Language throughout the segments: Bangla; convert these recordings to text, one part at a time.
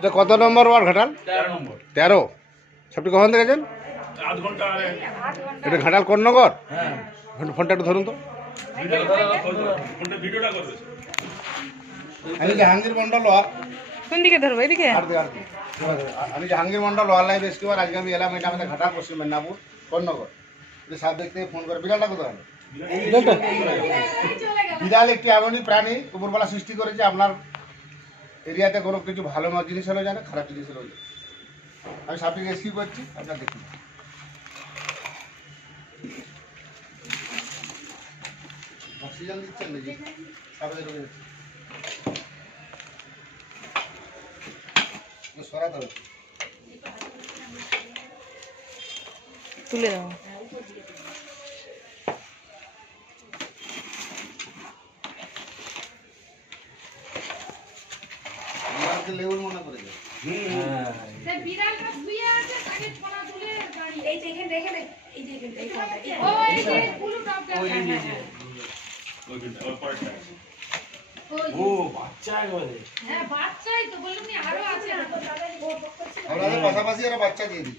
এটা কত নম্বর ওয়ার্ড ঘাটাল? তেরো নম্বর। তেরো। কখন ঘণ্টা আগে। এটা ঘাটাল কোন নগর? হ্যাঁ। ফোনটা একটু ধরুন তো। আমি জাহাঙ্গীর মন্ডল ওয়ার কোন দিকে ধরবো? এদিকে? আমি জাহাঙ্গীর মন্ডল ওয়ার লাইভ রেস্কিউয়ার আজকে আমি এলাম এটা আমাদের ঘাটাল পশ্চিম মেদিনীপুর কোন নগর? সাপ দেখতে ফোন করে। বিড়ালটা কোথায়? বিড়াল একটি এমনই প্রাণী উপরবেলা সৃষ্টি করেছে আপনার এরিয়াতে কোনো কিছু ভালো মা- জিনিস হলেও জানে খারাপ জিনিস হলেও জানে আমি সাপটি রেস্কিউ করছি আপনার দেখুন অক্সিজেন দিচ্ছেন নাকি সাপে ঢুকে যাচ্ছে এ সরাতে হবে তুলে দাও যে এখানটা, এই কোণটা, এই ও এই যে পুরো কাপটা ওইখানটা ওর পরেরটা ও বাচ্চা একবারে। হ্যাঁ বাচ্চাই তো বললাম আরও আছে? আপনাদের পাশাপাশি আরও বাচ্চা দিয়ে দিই।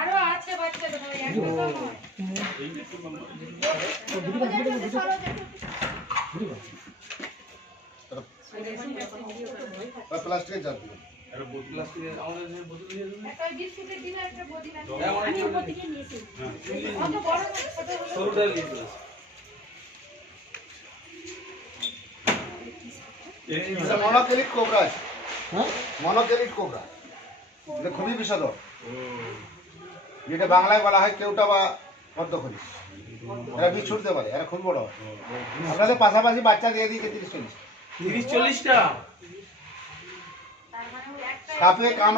আরও আছে বাচ্চা তো ভাই একটা তো নয়। প্লাস্টিকের জার দিবেন একটা বোতল আমাদের যে বোতল দিয়ে দেবে একটা বিস্কুটের দিনে একটা বদিনা আমি উপর থেকে নিয়েছি কত বড় ছোট হলো সরুটা দিয়ে এটা মনোকেলিক কোবরা মনোকেলিক কোবরা এটা খুবই বিষধর যেটা বাংলায় বলা হয় কেউটা বা পদ্মখলি এরা বীজ ছুটতে পারে এরা খুব বড় আপনাদের পাশাপাশি বাচ্চা দিয়ে দিয়েছে তিরিশ চল্লিশ তিরিশ চল্লিশটা। সাপে কাম